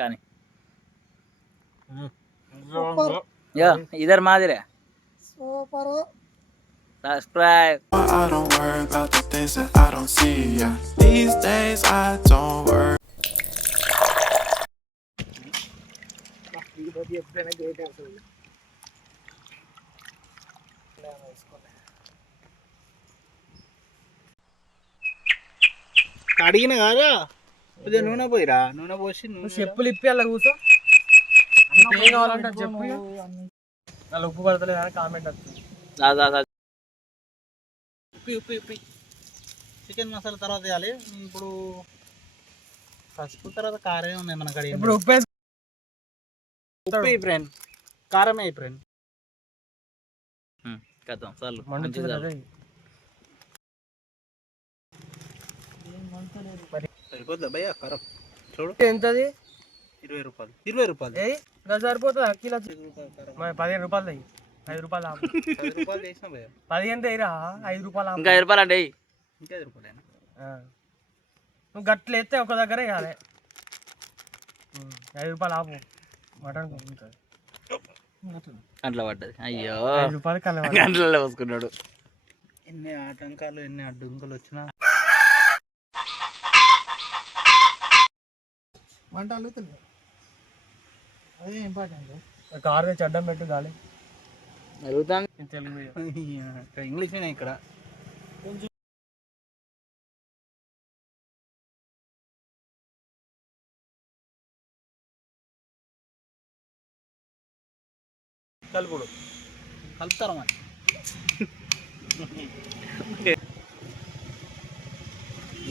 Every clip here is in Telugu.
కానీ యో ఇద్దరు మాదిరే super. Subscribe. I don't worry about the things that I don't see. Yeah. These days I don't worry. అడిగిన కాదా కొద్దిగా నూనె పోయిరా, నూనె పోసి చెప్పులు ఇప్పి అలా కూర్చో. ఏం కావాలంటే చెప్పు. అలా ఉప్పు పడతలేదు అని కామెంట్ వస్తుంది. ఉప్పి చికెన్ మసాలా తర్వాత వేయాలి. ఇప్పుడు పసుపు తర్వాత కారమే ఉన్నాయి మన కాడ. ఇప్పుడు ఉప్పు ఫ్రెండ్, కారమే ఫ్రెండ్. కథం చాలు సరిపోద్దా భయ్య కారం? చూడు ఎంతది? 20 రూపాయలు. 20 రూపాయలు సరిపోతుంది. కిలో 15 రూపాయలు. 5 రూపాయలు 10 రూపాయలు చేసిన భయ్య. 15 అయిరా, 5 రూపాయలు. ఇంకా 5 రూపాయలు అంటే ఇంకా 5 రూపాయలేనా? నువ్వు గట్లు ఎత్తే ఒక దగ్గర వేయాలి. 5 రూపాయలు ఆపు. మటన్ గంటలో పడ్డది. అయ్యో 5 రూపాయలు గంటలలో పోసుకున్నాడు. ఎన్ని ఆటంకాలు ఎన్ని అడ్డంకులు వచ్చినా వంట అడుగుతుంది. అదే ఇంపార్టెంట్. కారు తెచ్చి అడ్డం పెట్టు గాలి. అడుగుతాను తెలుగు ఇంగ్లీష్ ఇక్కడ. కలుపుడు కలుపుతారా మరి?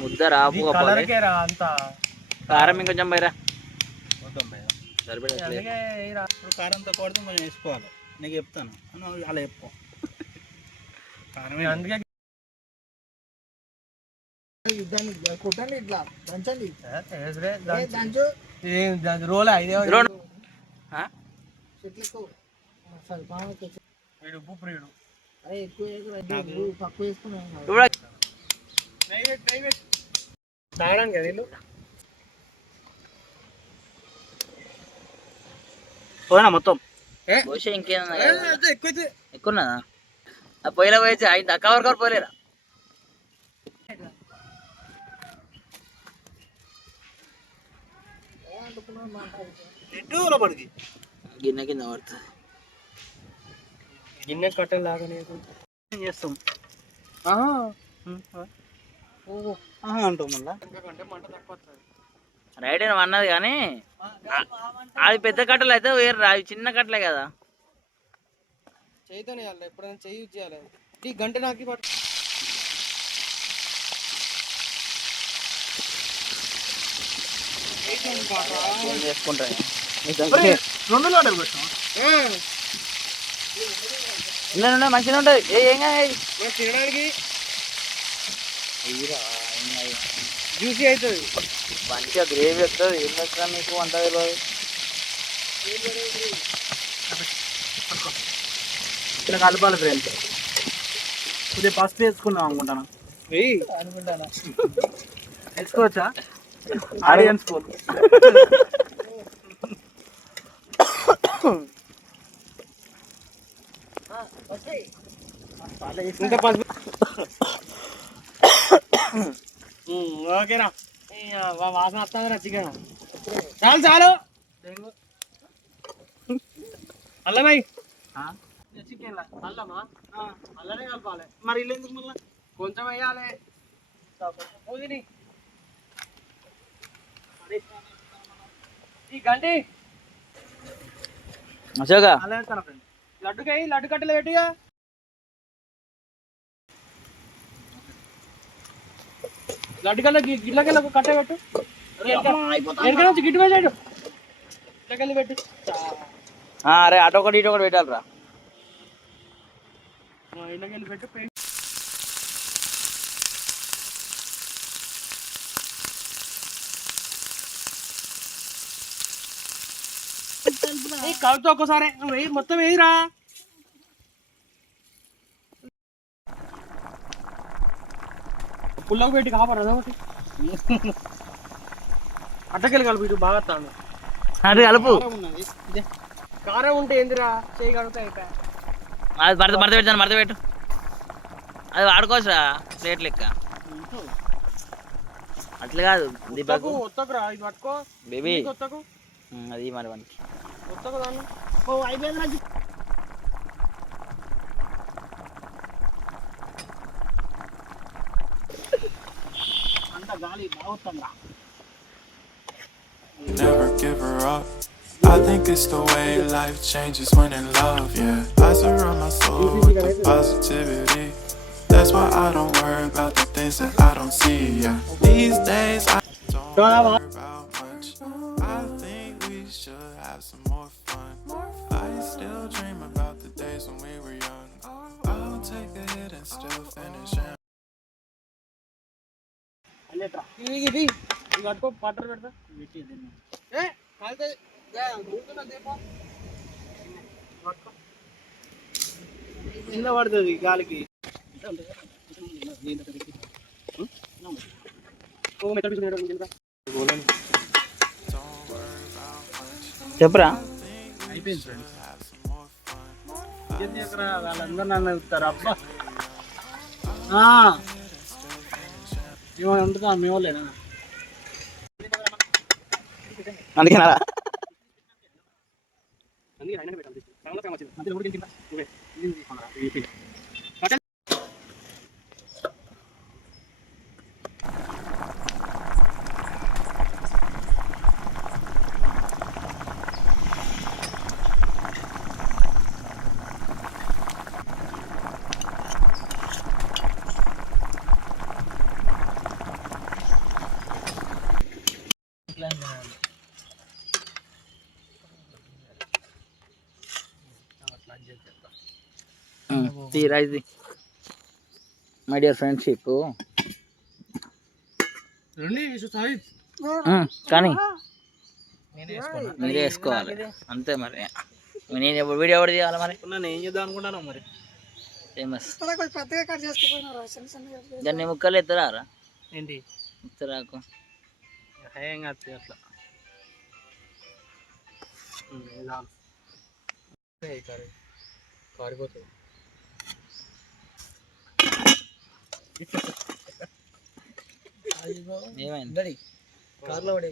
ముద్ద రాపు కలర్కేరా అంత కారం ఇంకొంచెం బయరా మొత్తం భయ్య సరిపడే. ఇప్పుడు కారంతో కొడితే కొంచెం వేసుకోవాలి. నీకు చెప్తాను అలా చెప్పుకో. కారమే అందుకే కొట్టండి ఇట్లా దంచండి. రోల్ 5 ఉప్పు ప్రియుడు. తాగడానికి కదా వీళ్ళు. పోయినా మొత్తం ఇంకేమన్నా ఎక్కువ ఎక్కువన్నదా? ఆ పొయ్యిలో పోయి అయింది. Cover cover పోలేరా? పడికి గిన్నె కింద పడుతుంది. గిన్నె కట్టలు లాగా చేస్తాం అంటాం మళ్ళా. రైట్ అని అన్నది కానీ అది పెద్ద కట్టలు అయితే వేరు, అవి చిన్న కట్టలే కదా. చేయితోనే చేయాలి. ఎప్పుడైనా చేయి యూజ్ చేయాలి. ఈ గంట నాకి పట్టు. చేసుకుంటాను మంచిగా ఉంటుంది. ఏం తినడానికి జ్యూసీ అవుతుంది. మంచిగా గ్రేవీ వస్తుంది. ఏం చేస్తాను మీకు వంట తెలియదు. ఇట్లా కలపాలి ఫ్రెండ్స్. కొద్దిగా పసుపు వేసుకున్నాం అనుకుంటాను. అనుకుంటానా? వేసుకోవచ్చా? ఆడియన్స్ ఫోన్ ఇంకా పసుపు. ఓకేనా? వాసన వస్తుందిరా చికెన్. చాలు చాలు. అల్లమై చికెన్ అల్లమా? అల్లనే కలపాలి. మరి ఇల్లు ఎందుకు మళ్ళీ కొంచెం వేయాలి. పుదీని ఈ గంటి అశోకా లడ్డుకాయ లడ్డు కట్టలు పెట్టిగా. లడ్డు కట్ట గిట్లకెళ్ళి ఒక కట్ట పెట్టు. నుంచి గిట్టు పెట్టాడు. గిట్లకెళ్ళి పెట్టు. అరే అటు ఒకటి ఇటు ఒకటి పెట్టాలిరా. ఇళ్ళకెళ్ళి పెట్టు. కలుపుతా ఒక్కసారి. నువ్వు వేయి, మొత్తం వేయిరా. పుల్లకు పెట్టి కాపరా ఒకటి. అట్టకెళ్ళి కలుపు. ఇటు బాగా తాను అది కలుపు. కారం ఉన్నది ఇదే. కారం ఉంటే ఏందిరా చేయి కడితే అయిపోయా. అది మడత పెడతాను, మడత పెట్టు. అది వాడుకోవచ్చురా ప్లేట్ లెక్క. అట్లా కాదు దీపకు ఒత్తకురా ఇది పట్టుకో బేబీ. ఒత్తకు అది మరి మనకి ఒత్తకు దాన్ని. ఓ అయిపోయింది నాకు. అంత గాలి బాగుతుందా? Never give her up. I think it's the way life changes when in love, yeah. I surround my soul with the positivity. That's why I don't worry about the things that I don't see, yeah. These days I don't worry about much. I think we should have some more fun. I still dream about the days when we were young. I'll take a hit and still finish. ఇది పట్టుకో బట్టర్ పెడతా. ఏ కాల్తే కింద పడుతుంది గాలికి. చెప్పురా. అయిపోయింది ఫ్రెండ్స్. అక్కడ వాళ్ళందరూ నన్ను చెప్తారు అబ్బా ఏమైనా ఉంటుందా మీ వాళ్ళేనా? అందుకే ఇది మై డియర్ ఫ్రెండ్షిప్. కానీ మీరే వేసుకోవాలి అంతే మరి. నేను ఎప్పుడు వీడియో ఎవరు తీయాలి మరి? నేను ఏం చేద్దాం అనుకుంటాను మరి. ఫేమస్ దాన్ని ముక్కలు ఎత్తరారా? ఏంటి ఎత్తరాకు ఏం కాదు అట్లా కారిపోతుంది. ఏమైంది? కార్లో పడే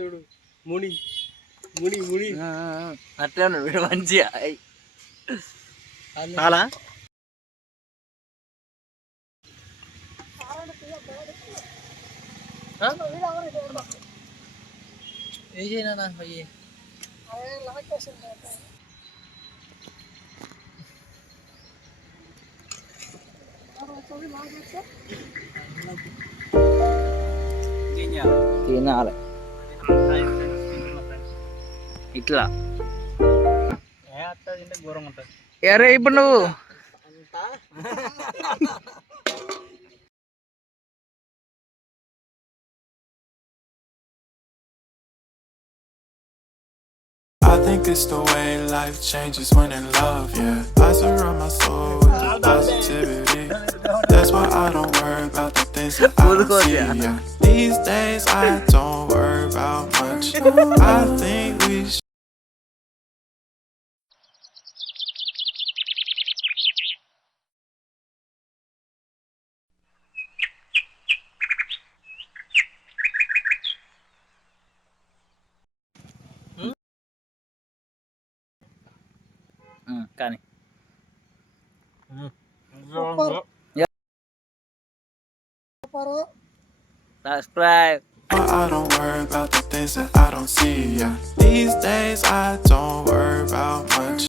చూడు ముని ముని ముని అట్లే ఉన్నాడు వీడు మంచిగా. చాలా ఏ చేయనా పోయి తినాలి ఇట్లా. ఘోరంగా ఉంటుంది. అరే ఇప్పుడు నువ్వు I think it's the way life changes when in love, yeah. I surround my soul with the positivity. That's why I don't worry about the things that I don't see, yeah. These days I don't worry about much. I think we should. కానీ subscribe. I don't worry about the things that I don't see, yeah. These days I